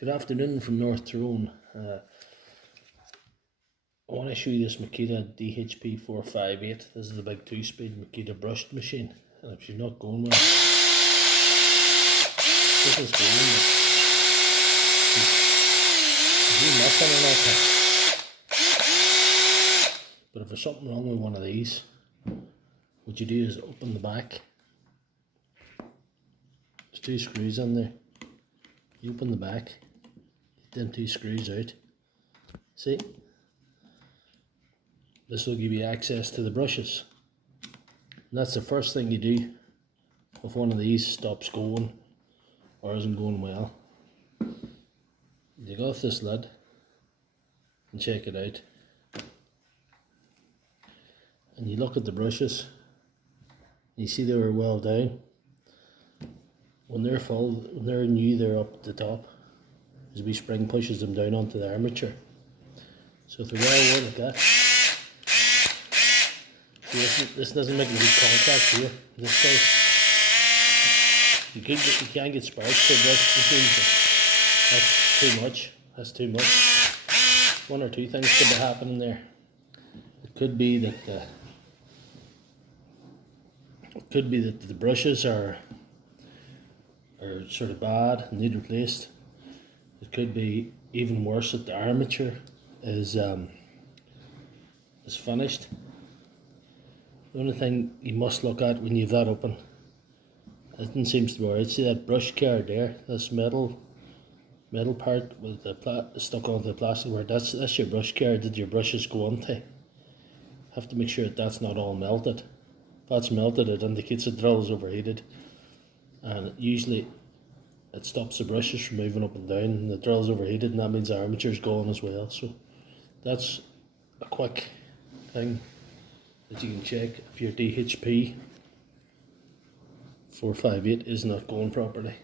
Good afternoon from North Tyrone. I want to show you this Makita DHP458. This is the big 2-speed Makita brushed machine, and if you're not going well, this is going. If you're messing or not, but if there's something wrong with one of these, what you do is open the back. There's 2 screws in there. You open the back, get them 2 screws out. See? This will give you access to the brushes. And that's the first thing you do if one of these stops going or isn't going well. You take off this lid and check it out. And you look at the brushes. You see they were well down. When they're full, when they're new, they're up at the top. As wee spring pushes them down onto the armature. So if they're well worn like that, see, this doesn't make any good contact here. This side, you can get sparks for brush machines, but that's too much. That's too much. One or two things could be happening there. It could be that the brushes are sort of bad and need replaced. It could be even worse that the armature is finished. The only thing you must look at when you've that open, it seems to be alright. See that brush card there? This metal part with the stuck onto the plastic where that's your brush card that your brushes go onto. Have to make sure that that's not all melted. If that's melted, it indicates the drill is overheated. And usually it stops the brushes from moving up and down, and the drill's overheated, and that means the armature's gone as well. So that's a quick thing that you can check if your DHP458 is not going properly.